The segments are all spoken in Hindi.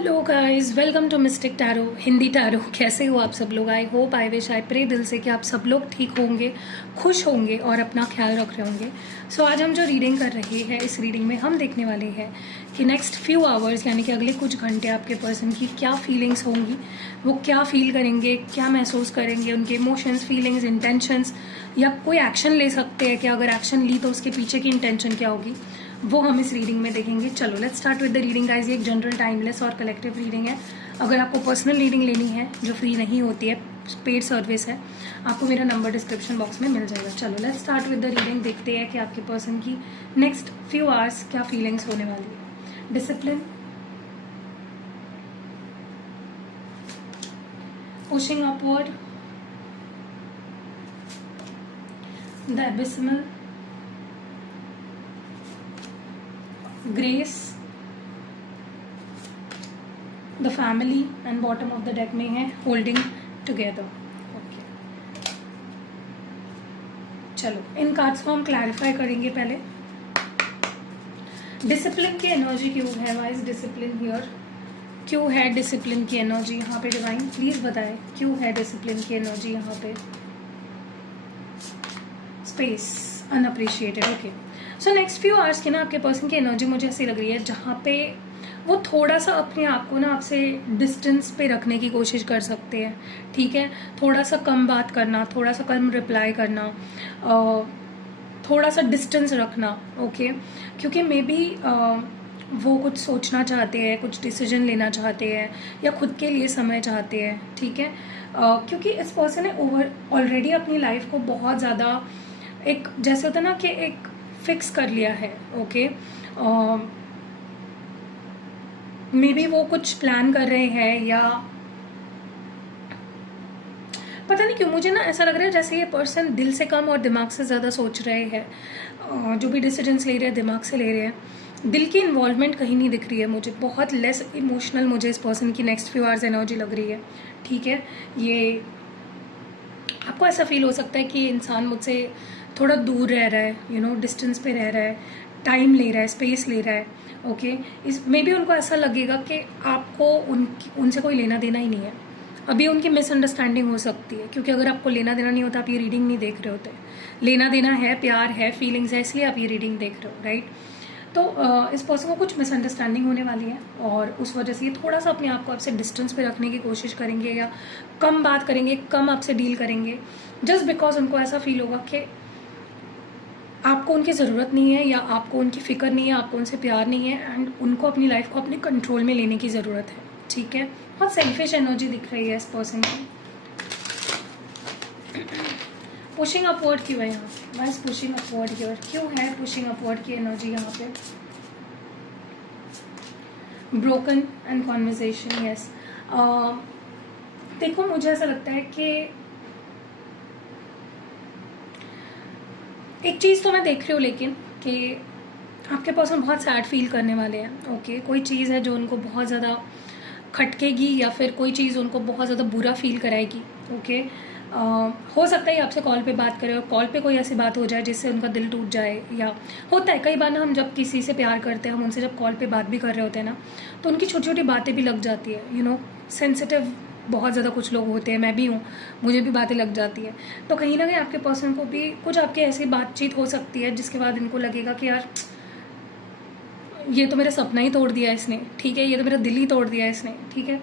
Hello guys, welcome to mystic tarot Hindi tarot. कैसे हो आप सब लोग? I hope, I wish, I pray दिल से कि आप सब लोग ठीक होंगे, खुश होंगे और अपना ख्याल रख रहे होंगे। सो आज हम जो रीडिंग कर रहे हैं, इस रीडिंग में हम देखने वाले हैं कि नेक्स्ट फ्यू आवर्स यानी कि अगले कुछ घंटे आपके पर्सन की क्या फीलिंग्स होंगी, वो क्या फील करेंगे, क्या महसूस करेंगे, उनके इमोशंस, फीलिंग्स, इंटेंशंस, या कोई एक्शन ले सकते हैं कि अगर एक्शन ली तो उसके पीछे की इंटेंशन क्या होगी, वो हम इस रीडिंग में देखेंगे। चलो let's start with the reading guys. ये एक जनरल, टाइमलेस और कलेक्टिव रीडिंग है। अगर आपको पर्सनल रीडिंग लेनी है जो फ्री नहीं होती है, पेड सर्विस है, आपको मेरा नंबर डिस्क्रिप्शन बॉक्स में मिल जाएगा। चलो let's start with the reading. देखते हैं कि आपके पर्सन की नेक्स्ट फ्यू आवर्स क्या फीलिंग्स होने वाली है। Discipline, pushing upward, the एबिसमल, grace, the family and bottom of the deck में है होल्डिंग टुगेदर। ओके, चलो इन कार्ड्स को हम क्लैरिफाई करेंगे पहले। डिसिप्लिन की एनर्जी क्यों है वाइज? डिसिप्लिन हियर क्यों है? डिसिप्लिन की एनर्जी यहाँ पे डिवाइन प्लीज बताएं क्यों है डिसिप्लिन की एनर्जी यहाँ पे? Space, unappreciated. Okay, so next few hours की ना आपके पर्सन की एनर्जी मुझे ऐसी लग रही है जहाँ पे वो थोड़ा सा अपने आप को ना आपसे डिस्टेंस पे रखने की कोशिश कर सकते हैं। ठीक है, थोड़ा सा कम बात करना, थोड़ा सा कम रिप्लाई करना, थोड़ा सा डिस्टेंस रखना। ओके, क्योंकि मे बी वो कुछ सोचना चाहते हैं, कुछ डिसीजन लेना चाहते हैं, या खुद के लिए समय चाहते हैं। ठीक है, क्योंकि इस पर्सन ने ऑलरेडी अपनी लाइफ को बहुत ज़्यादा एक, जैसे होता है ना कि एक फिक्स कर लिया है। ओके, मे बी वो कुछ प्लान कर रहे हैं, या पता नहीं क्यों मुझे ना ऐसा लग रहा है जैसे ये पर्सन दिल से कम और दिमाग से ज़्यादा सोच रहे हैं। जो भी डिसीजंस ले रहे हैं दिमाग से ले रहे हैं, दिल की इन्वॉल्वमेंट कहीं नहीं दिख रही है मुझे। बहुत लेस इमोशनल मुझे इस पर्सन की नेक्स्ट फ्यू आवर्स एनर्जी लग रही है। ठीक है, ये आपको ऐसा फील हो सकता है कि इंसान मुझसे थोड़ा दूर रह रहा है, यू नो, डिस्टेंस पे रह रहा है, टाइम ले रहा है, स्पेस ले रहा है। ओके, इस मे बी उनको ऐसा लगेगा कि आपको उनसे कोई लेना देना ही नहीं है। अभी उनकी मिसअंडरस्टैंडिंग हो सकती है, क्योंकि अगर आपको लेना देना नहीं होता आप ये रीडिंग नहीं देख रहे होते। लेना देना है, प्यार है, फीलिंग्स है, इसलिए आप ये रीडिंग देख रहे हो, राइट? तो इस पर्सन को कुछ मिसअंडरस्टैंडिंग होने वाली है और उस वजह से ये थोड़ा सा अपने आप को आपसे डिस्टेंस पे रखने की कोशिश करेंगे, या कम बात करेंगे, कम आपसे डील करेंगे, जस्ट बिकॉज उनको ऐसा फील होगा कि आपको उनकी ज़रूरत नहीं है, या आपको उनकी फ़िक्र नहीं है, आपको उनसे प्यार नहीं है, एंड उनको अपनी लाइफ को अपने कंट्रोल में लेने की ज़रूरत है। ठीक है, बहुत सेल्फिश एनर्जी दिख रही है इस पर्सन की। पुशिंग अपवर्ड क्यों है यहाँ? बस पुशिंग अपवर्ड हियर क्यों है? पुशिंग अपवर्ड की एनर्जी यहाँ पे। Broken and conversation, yes. देखो मुझे ऐसा लगता है कि एक चीज़ तो मैं देख रही हूँ, लेकिन कि आपके पर्सन बहुत सैड फील करने वाले हैं। ओके, कोई चीज़ है जो उनको बहुत ज़्यादा खटकेगी, या फिर कोई चीज़ उनको बहुत ज़्यादा बुरा फील कराएगी। ओके, हो सकता है आपसे कॉल पे बात करें और कॉल पे कोई ऐसी बात हो जाए जिससे उनका दिल टूट जाए, या होता है कई बार ना, हम जब किसी से प्यार करते हैं, हम उनसे जब कॉल पे बात भी कर रहे होते हैं ना, तो उनकी छोटी छोटी बातें भी लग जाती है। यू नो, सेंसिटिव बहुत ज़्यादा कुछ लोग होते हैं, मैं भी हूँ, मुझे भी बातें लग जाती है। तो कहीं ना कहीं आपके पर्सन को भी कुछ आपके ऐसी बातचीत हो सकती है जिसके बाद इनको लगेगा कि यार ये तो मेरा सपना ही तोड़ दिया इसने। ठीक है, ये तो मेरा दिल ही तोड़ दिया इसने। ठीक है,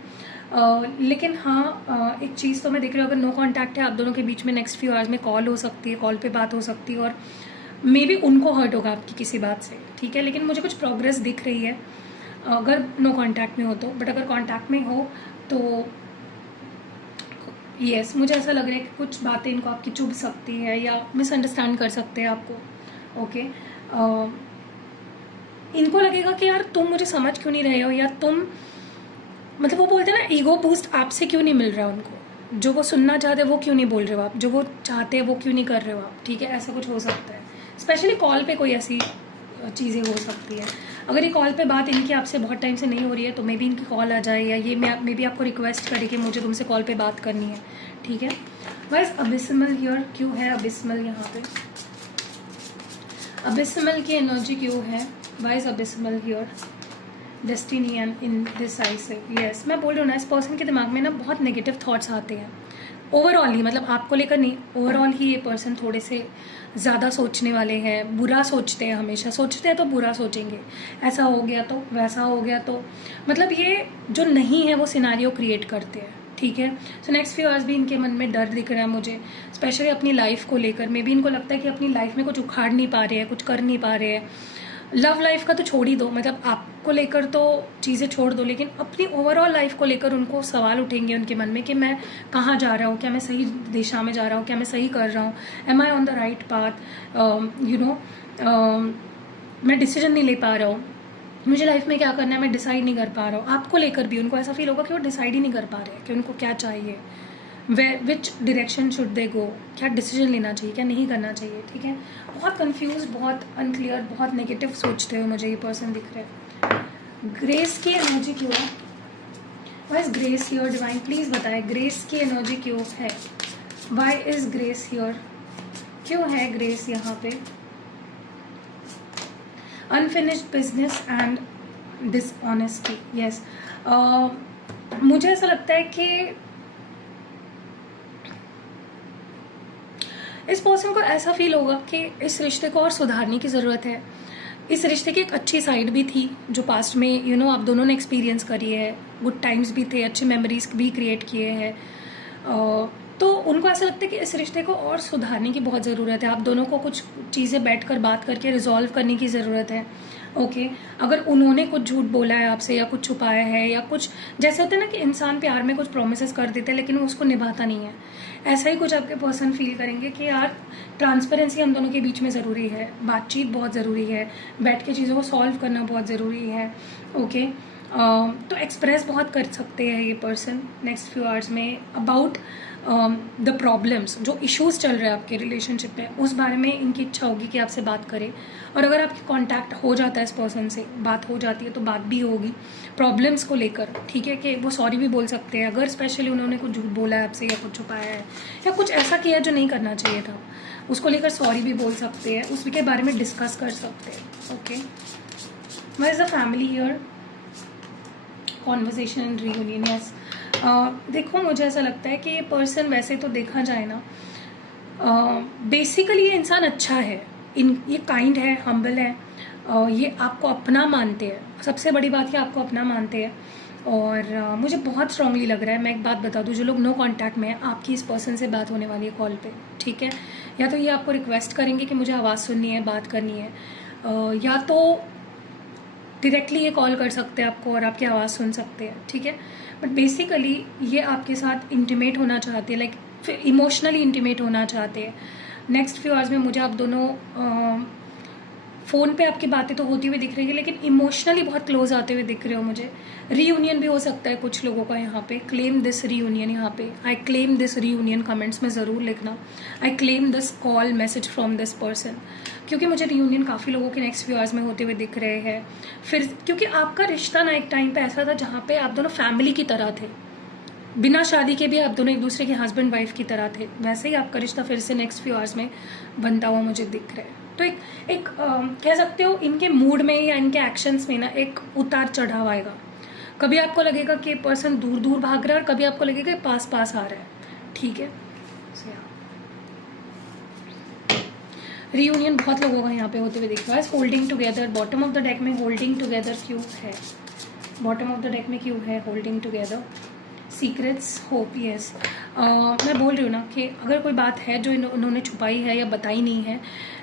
लेकिन हाँ, एक चीज़ तो मैं देख रही हूँ, अगर नो कांटेक्ट है आप दोनों के बीच में, नेक्स्ट फ्यू आवर्स में कॉल हो सकती है, कॉल पे बात हो सकती है, और मे बी उनको हर्ट होगा आपकी किसी बात से। ठीक है, लेकिन मुझे कुछ प्रोग्रेस दिख रही है अगर नो कांटेक्ट में हो तो। बट अगर कांटेक्ट में हो तो यस, मुझे ऐसा लग रहा है कि कुछ बातें इनको आपकी चुभ सकती है, या मिसअंडरस्टैंड कर सकते हैं आपको। ओके, इनको लगेगा कि यार तुम मुझे समझ क्यों नहीं रहे हो, या तुम, मतलब वो बोलते हैं ना, ईगो बूस्ट आपसे क्यों नहीं मिल रहा है उनको, जो वो सुनना चाहते हैं वो क्यों नहीं बोल रहे हो आप, जो वो चाहते हैं वो क्यों नहीं कर रहे हो आप। ठीक है, ऐसा कुछ हो सकता है। स्पेशली कॉल पे कोई ऐसी चीज़ें हो सकती है। अगर ये कॉल पे बात इनकी आपसे बहुत टाइम से नहीं हो रही है तो मे बी इनकी कॉल आ जाए, या ये मे बी आपको रिक्वेस्ट करे कि मुझे तुमसे कॉल पे बात करनी है। ठीक है, बस अबिसमल हियर क्यों है? अबिसमल यहाँ पे, अबिसमल की एनर्जी क्यों है? Wise abysmal here, destiny and indecisive. Yes, मैं बोल रही हूँ ना, इस पर्सन के दिमाग में ना बहुत नेगेटिव थॉट्स आते हैं ओवरऑल ही, मतलब आपको लेकर नहीं, ओवरऑल ही ये पर्सन थोड़े से ज़्यादा सोचने वाले हैं, बुरा सोचते हैं, हमेशा सोचते हैं तो बुरा सोचेंगे, ऐसा हो गया तो वैसा हो गया तो, मतलब ये जो नहीं है वो सिनारियो क्रिएट करते हैं, ठीक है। सो नेक्स्ट फ्यू आवर्स भी इनके मन में डर दिख रहा है मुझे, स्पेशली अपनी लाइफ को लेकर। मे बी इनको लगता है कि अपनी लाइफ में कुछ उखाड़ नहीं पा रहे हैं, कुछ कर नहीं पा रहे हैं। लव लाइफ का तो छोड़ ही दो, मतलब आपको लेकर तो चीज़ें छोड़ दो, लेकिन अपनी ओवरऑल लाइफ को लेकर उनको सवाल उठेंगे उनके मन में कि मैं कहाँ जा रहा हूँ, क्या मैं सही दिशा में जा रहा हूँ, क्या मैं सही कर रहा हूँ, am I on the right path, you know, मैं डिसीजन नहीं ले पा रहा हूँ, मुझे लाइफ में क्या करना है मैं डिसाइड नहीं कर पा रहा हूँ। आपको लेकर भी उनको ऐसा फील होगा कि वो डिसाइड ही नहीं कर पा रहे कि उनको क्या चाहिए, विच डायरेक्शन शुड दे गो, क्या डिसीजन लेना चाहिए, क्या नहीं करना चाहिए, ठीक है। बहुत कंफ्यूज, बहुत अनक्लियर, बहुत नेगेटिव सोचते हुए मुझे ये पर्सन दिख रहे हैं। ग्रेस की एनर्जी क्यों है? Why is grace here divine? Please बताए ग्रेस की एनर्जी क्यों है? Why is grace here? क्यों है ग्रेस यहाँ पे? Unfinished business and dishonesty. Yes, मुझे ऐसा लगता है कि इस पर्सन को ऐसा फील होगा कि इस रिश्ते को और सुधारने की ज़रूरत है। इस रिश्ते की एक अच्छी साइड भी थी जो पास्ट में यू नो आप दोनों ने एक्सपीरियंस करी है, गुड टाइम्स भी थे, अच्छे मेमोरीज भी क्रिएट किए हैं, तो उनको ऐसा लगता है कि इस रिश्ते को और सुधारने की बहुत ज़रूरत है। आप दोनों को कुछ चीज़ें बैठकर बात करके रिजॉल्व करने की ज़रूरत है। ओके, अगर उन्होंने कुछ झूठ बोला है आपसे या कुछ छुपाया है या कुछ, जैसे होता है ना कि इंसान प्यार में कुछ प्रोमिसेस कर देते हैं लेकिन वो उसको निभाता नहीं है, ऐसा ही कुछ आपके पर्सन फील करेंगे कि यार ट्रांसपेरेंसी हम दोनों के बीच में ज़रूरी है, बातचीत बहुत ज़रूरी है, बैठ के चीज़ों को सॉल्व करना बहुत ज़रूरी है। ओके, तो एक्सप्रेस बहुत कर सकते हैं ये पर्सन नेक्स्ट फ्यू आवर्स में अबाउट द प्रॉब्लम्स, जो इश्यूज चल रहे हैं आपके रिलेशनशिप में, उस बारे में इनकी इच्छा होगी कि आपसे बात करें। और अगर आपकी कांटेक्ट हो जाता है इस पर्सन से, बात हो जाती है तो बात भी होगी प्रॉब्लम्स को लेकर, ठीक है, कि वो सॉरी भी बोल सकते हैं अगर स्पेशली उन्होंने कुछ झूठ बोला है आपसे या कुछ छुपाया है या कुछ ऐसा किया जो नहीं करना चाहिए था, उसको लेकर सॉरी भी बोल सकते हैं, उसके बारे में डिस्कस कर सकते हैं। Okay, what is the family here? Conversation and reunion. Yes, देखो मुझे ऐसा लगता है कि ये पर्सन वैसे तो देखा जाए ना, बेसिकली ये इंसान अच्छा है, ये काइंड है, हम्बल है, ये आपको अपना मानते हैं, सबसे बड़ी बात ये आपको अपना मानते हैं। और मुझे बहुत स्ट्रांगली लग रहा है, मैं एक बात बता दूं, जो लोग नो कांटेक्ट में हैं, आपकी इस पर्सन से बात होने वाली है कॉल पे, ठीक है। या तो ये आपको रिक्वेस्ट करेंगे कि मुझे आवाज़ सुननी है, बात करनी है, या तो डायरेक्टली ये कॉल कर सकते हैं आपको और आपकी आवाज़ सुन सकते हैं, ठीक है। बट बेसिकली ये आपके साथ इंटीमेट होना चाहते हैं, लाइक इमोशनली इंटीमेट होना चाहते हैं। नेक्स्ट फ्यू आवर्स में मुझे आप दोनों फ़ोन पे आपकी बातें तो होती हुई दिख रही है लेकिन इमोशनली बहुत क्लोज आते हुए दिख रहे हो मुझे। रीयूनियन भी हो सकता है कुछ लोगों का यहाँ पे। क्लेम दिस रीयूनियन, यहाँ पे I claim this reunion comments में ज़रूर लिखना। I claim this call message from this person, क्योंकि मुझे रीयूनियन काफ़ी लोगों के नेक्स्ट फ्यू आवर्स में होते हुए दिख रहे हैं। फिर क्योंकि आपका रिश्ता ना एक टाइम पे ऐसा था जहाँ पे आप दोनों फैमिली की तरह थे, बिना शादी के भी आप दोनों एक दूसरे के हस्बैंड वाइफ की तरह थे, वैसे ही आपका रिश्ता फिर से नेक्स्ट फ्यू आवर्स में बनता हुआ मुझे दिख रहा है। तो एक कह सकते हो इनके मूड में या इनके एक्शंस में ना एक उतार चढ़ाव आएगा। कभी आपको लगेगा कि पर्सन दूर दूर भाग रहा है और कभी आपको लगेगा कि पास पास आ रहा है, ठीक है। रीयूनियन बहुत लोगों का यहाँ पे होते हुए दिख रहा है। Holding together, bottom of the deck में होल्डिंग टुगेदर क्यों है? बॉटम ऑफ द डेक में क्यों है holding together? Secrets, hope. Yes, मैं बोल रही हूँ ना कि अगर कोई बात है जो उन्होंने छुपाई है या बताई नहीं है,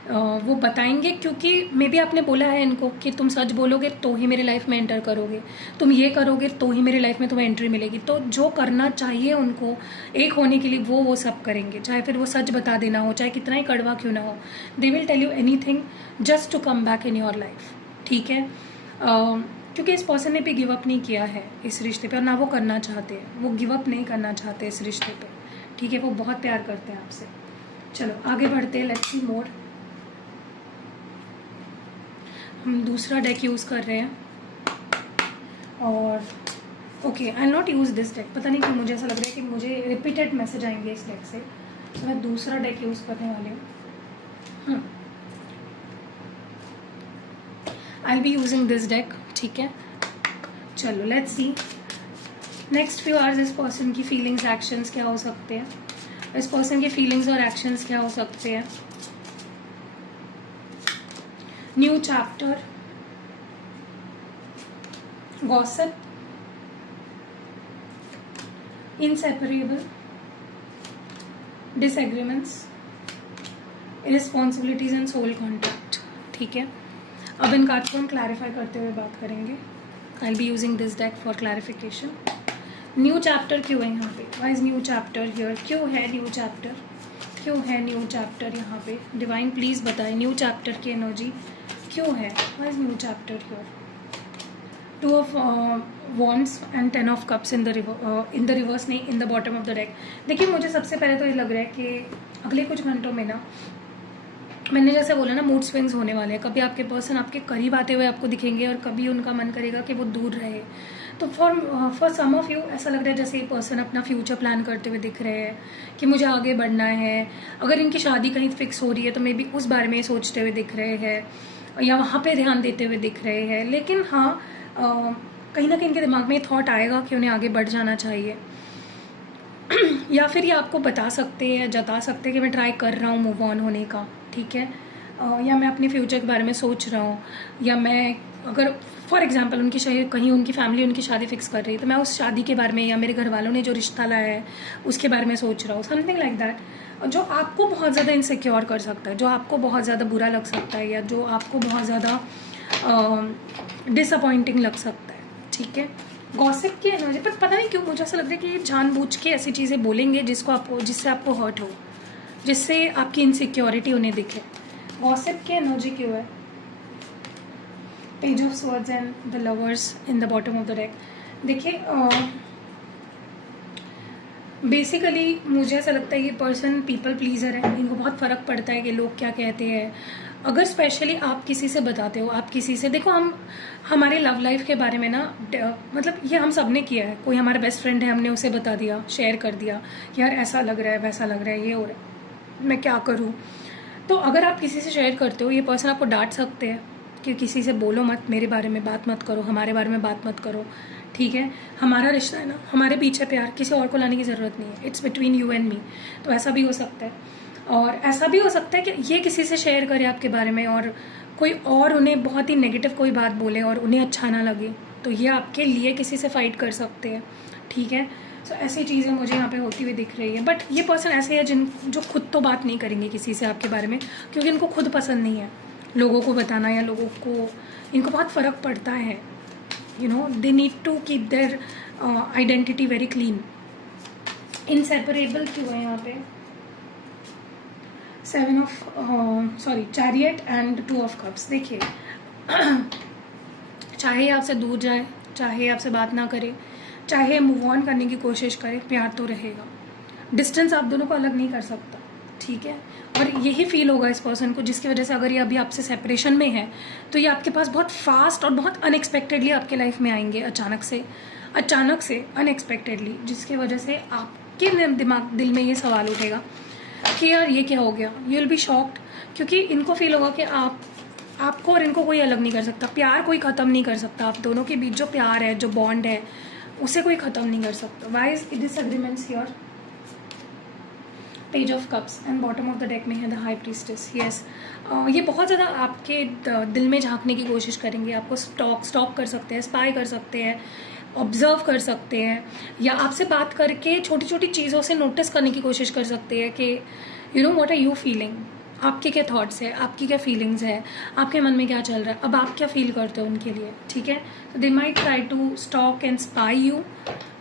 वो बताएंगे, क्योंकि मे बी आपने बोला है इनको कि तुम सच बोलोगे तो ही मेरे लाइफ में एंटर करोगे, तुम ये करोगे तो ही मेरी लाइफ में तुम्हें एंट्री मिलेगी। तो जो करना चाहिए उनको एक होने के लिए वो सब करेंगे, चाहे फिर वो सच बता देना हो, चाहे कितना ही कड़वा क्यों ना हो। They will tell you anything just to come back in your life, ठीक है। क्योंकि इस पर्सन ने भी गिव अप नहीं किया है इस रिश्ते पे और ना वो करना चाहते हैं, वो गिव अप नहीं करना चाहते इस रिश्ते पे, ठीक है। वो बहुत प्यार करते हैं आपसे। चलो आगे बढ़ते हैं, लेट्स सी मोर। हम दूसरा डेक यूज़ कर रहे हैं और okay, I not use this deck. पता नहीं क्यों मुझे ऐसा लग रहा है कि मुझे रिपीटेड मैसेज आएंगे इस डेक से, तो मैं दूसरा डेक यूज़ करने वाली हूँ। आई बी यूजिंग दिस डेक, ठीक है। चलो let's see next few hours इस पर्सन की फीलिंग्स एक्शंस क्या हो सकते हैं, इस पर्सन की फीलिंग्स और एक्शंस क्या हो सकते हैं। New chapter, gossip, inseparable, disagreements, irresponsibilities and soul contract। ठीक है, अब इन कार्ड को हम क्लैरिफाई करते हुए बात करेंगे। I will be using this deck for clarification. New chapter क्यों है यहाँ पे, why is new chapter here, क्यों है न्यू चैप्टर, क्यों है न्यू चैप्टर यहाँ पे, डिवाइन प्लीज बताएं न्यू चैप्टर की एनर्जी क्यों है, why is new chapter here. Two of wands and 10 of cups in the reverse नहीं, in the bottom of the deck. देखिए मुझे सबसे पहले तो ये लग रहा है कि अगले कुछ घंटों में ना, मैंने जैसे बोला ना, मूड स्विंग्स होने वाले हैं। कभी आपके पर्सन आपके करीब आते हुए आपको दिखेंगे और कभी उनका मन करेगा कि वो दूर रहे। तो फॉर सम ऑफ यू ऐसा लग रहा है जैसे ये पर्सन अपना फ्यूचर प्लान करते हुए दिख रहे हैं कि मुझे आगे बढ़ना है। अगर इनकी शादी कहीं फिक्स हो रही है तो मे बी उस बारे में सोचते हुए दिख रहे हैं या वहाँ पे ध्यान देते हुए दिख रहे हैं। लेकिन हाँ, कहीं ना कहीं इनके दिमाग में ये थॉट आएगा कि उन्हें आगे बढ़ जाना चाहिए या फिर ये आपको बता सकते हैं, जता सकते हैं कि मैं ट्राई कर रहा हूँ मूव ऑन होने का, ठीक है, या मैं अपने फ्यूचर के बारे में सोच रहा हूँ, या मैं अगर फॉर एग्जांपल उनकी कहीं उनकी फैमिली उनकी शादी फिक्स कर रही है तो मैं उस शादी के बारे में या मेरे घर वालों ने जो रिश्ता लाया है उसके बारे में सोच रहा हूँ, समथिंग लाइक दैट। जो आपको बहुत ज़्यादा इनसिक्योर कर सकता है, जो आपको बहुत ज़्यादा बुरा लग सकता है, या जो आपको बहुत ज़्यादा डिसअपॉइंटिंग लग सकता है, ठीक है। गॉसिप की एनर्जी पर पता नहीं क्यों मुझे ऐसा लग रहा है कि ये जानबूझ के ऐसी चीज़ें बोलेंगे जिससे आपको हर्ट हो, जिससे आपकी इनसिक्योरिटी उन्हें दिखे। गॉसिप की एनर्जी क्यों है, page of swords and the lovers in the bottom of the deck. देखिए बेसिकली मुझे ऐसा लगता है ये पर्सन पीपल प्लीजर है, इनको बहुत फ़र्क पड़ता है कि लोग क्या कहते हैं। अगर स्पेशली आप किसी से बताते हो, आप किसी से, देखो हम हमारे लव लाइफ के बारे में ना, मतलब ये हम सब ने किया है। कोई हमारा बेस्ट फ्रेंड है, हमने उसे बता दिया, शेयर कर दिया कि यार ऐसा लग रहा है, वैसा लग रहा है, ये हो रहा है, मैं क्या करूँ। तो अगर आप किसी से शेयर करते हो, ये पर्सन आपको डांट सकते हैं कि किसी से बोलो मत, मेरे बारे में बात मत करो, हमारे बारे में बात मत करो, ठीक है। हमारा रिश्ता है ना, हमारे पीछे प्यार, किसी और को लाने की ज़रूरत नहीं है, it's between you and me. तो ऐसा भी हो सकता है। और ऐसा भी हो सकता है कि ये किसी से शेयर करे आपके बारे में और कोई और उन्हें बहुत ही नेगेटिव कोई बात बोले और उन्हें अच्छा ना लगे, तो ये आपके लिए किसी से फाइट कर सकते हैं, ठीक है। सो ऐसी चीज़ें मुझे यहाँ पे होती हुई दिख रही है। बट ये पर्सन ऐसे है जो खुद तो बात नहीं करेंगे किसी से आपके बारे में, क्योंकि इनको खुद पसंद नहीं है लोगों को बताना, या लोगों को, इनको बहुत फ़र्क पड़ता है, you know, they need to keep their identity very clean. Inseparable क्यों है यहाँ पे, चैरियट एंड 2 ऑफ कप्स। देखिए चाहे आपसे दूर जाए, चाहे आपसे बात ना करे, चाहे मूव ऑन करने की कोशिश करे, प्यार तो रहेगा। डिस्टेंस आप दोनों को अलग नहीं कर सकता, ठीक है। और यही फील होगा इस पर्सन को, जिसकी वजह से अगर ये अभी आपसे सेपरेशन में है तो ये आपके पास बहुत फास्ट और बहुत अनएक्सपेक्टेडली आपके लाइफ में आएंगे, अचानक से अनएक्सपेक्टेडली, जिसकी वजह से आपके दिल में ये सवाल उठेगा कि यार ये क्या हो गया। यू विल बी शॉक्ड, क्योंकि इनको फील होगा कि आपको और इनको कोई अलग नहीं कर सकता, प्यार कोई ख़त्म नहीं कर सकता। आप दोनों के बीच जो प्यार है, जो बॉन्ड है, उसे कोई ख़त्म नहीं कर सकता। Why is disagreements here, page of cups and bottom of the deck में है द हाई प्रीस्टेस। यस, ये बहुत ज़्यादा आपके दिल में झांकने की कोशिश करेंगे, आपको स्टॉक कर सकते हैं, स्पाई कर सकते हैं, ऑब्जर्व कर सकते हैं, या आपसे बात करके छोटी छोटी चीज़ों से नोटिस करने की कोशिश कर सकते हैं कि you know what are you feeling, आपके क्या थॉट्स है, आपकी क्या फीलिंग्स है, आपके मन में क्या चल रहा है, अब आप क्या फील करते हो उनके लिए, ठीक है। तो they might try to stalk and spy you,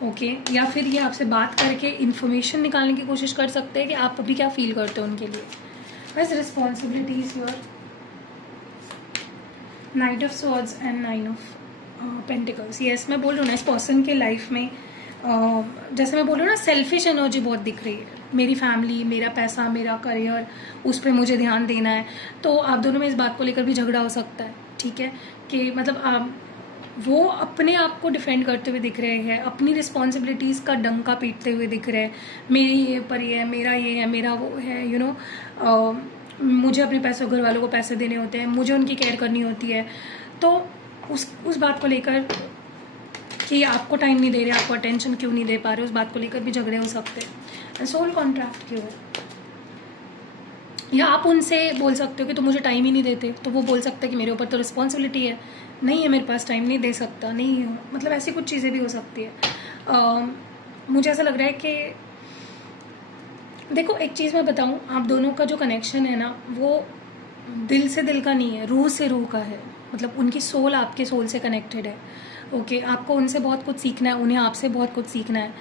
okay. या फिर ये आपसे बात करके इन्फॉर्मेशन निकालने की कोशिश कर सकते हैं कि आप अभी क्या फील करते हो उनके लिए। बस responsibilities your, night of swords and 9 of pentacles. Yes, मैं बोल रही हूँ ना, इस पर्सन के लाइफ में जैसे मैं बोल रही हूँ ना, सेल्फिश एनर्जी बहुत दिख रही है। मेरी फैमिली, मेरा पैसा, मेरा करियर, उस पर मुझे ध्यान देना है। तो आप दोनों में इस बात को लेकर भी झगड़ा हो सकता है, ठीक है, कि मतलब वो अपने आप को डिफेंड करते हुए दिख रहे हैं, अपनी रिस्पॉन्सिबिलिटीज़ का डंका पीटते हुए दिख रहे हैं। मेरी ये पर ये है, मेरा ये है, मेरा वो है, यू नो, मुझे अपने पैसों, घर वालों को पैसे देने होते हैं, मुझे उनकी केयर करनी होती है। तो उस बात को लेकर कि आपको टाइम नहीं दे रहे, आपको अटेंशन क्यों नहीं दे पा रहे, उस बात को लेकर भी झगड़े हो सकते हैं। एंड सोल कॉन्ट्रैक्ट क्यों है, या आप उनसे बोल सकते हो कि तुम मुझे टाइम ही नहीं देते, तो वो बोल सकते हैं कि मेरे ऊपर तो रिस्पॉन्सिबिलिटी है, नहीं है मेरे पास टाइम, नहीं दे सकता, नहीं हो, मतलब ऐसी कुछ चीज़ें भी हो सकती है। मुझे ऐसा लग रहा है कि देखो एक चीज़ मैं बताऊं, आप दोनों का जो कनेक्शन है ना, वो दिल से दिल का नहीं है, रूह से रूह का है। मतलब उनकी सोल आपके सोल से कनेक्टेड है। ओके, आपको उनसे बहुत कुछ सीखना है, उन्हें आपसे बहुत कुछ सीखना है।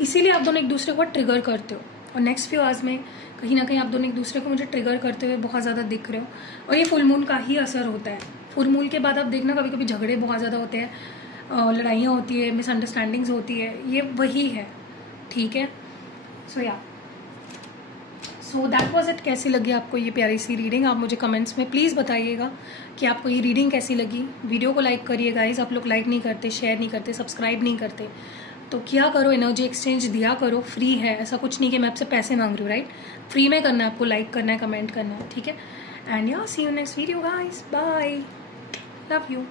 इसीलिए आप दोनों एक दूसरे को ट्रिगर करते हो, और नेक्स्ट फ्यू आवर्स में कहीं ना कहीं आप दोनों एक दूसरे को मुझे ट्रिगर करते हुए बहुत ज़्यादा दिख रहे हो। और ये फुल मून का ही असर होता है। फुल मून के बाद आप देखना कभी कभी झगड़े बहुत ज़्यादा होते हैं, लड़ाइयाँ होती है, मिसअंडरस्टैंडिंग्स होती है, ये वही है। ठीक है, सो दैट वाज इट। कैसी लगी आपको ये प्यारी सी रीडिंग, आप मुझे कमेंट्स में प्लीज़ बताइएगा कि आपको ये रीडिंग कैसी लगी। वीडियो को लाइक करिए गाइस, आप लोग लाइक नहीं करते, शेयर नहीं करते, सब्सक्राइब नहीं करते, तो क्या करो, एनर्जी एक्सचेंज दिया करो, फ्री है, ऐसा कुछ नहीं कि मैं आपसे पैसे मांग रही हूँ, राइट। फ्री में करना है आपको, लाइक करना है, कमेंट करना है, ठीक है। And yeah see you next video guys, bye, love you.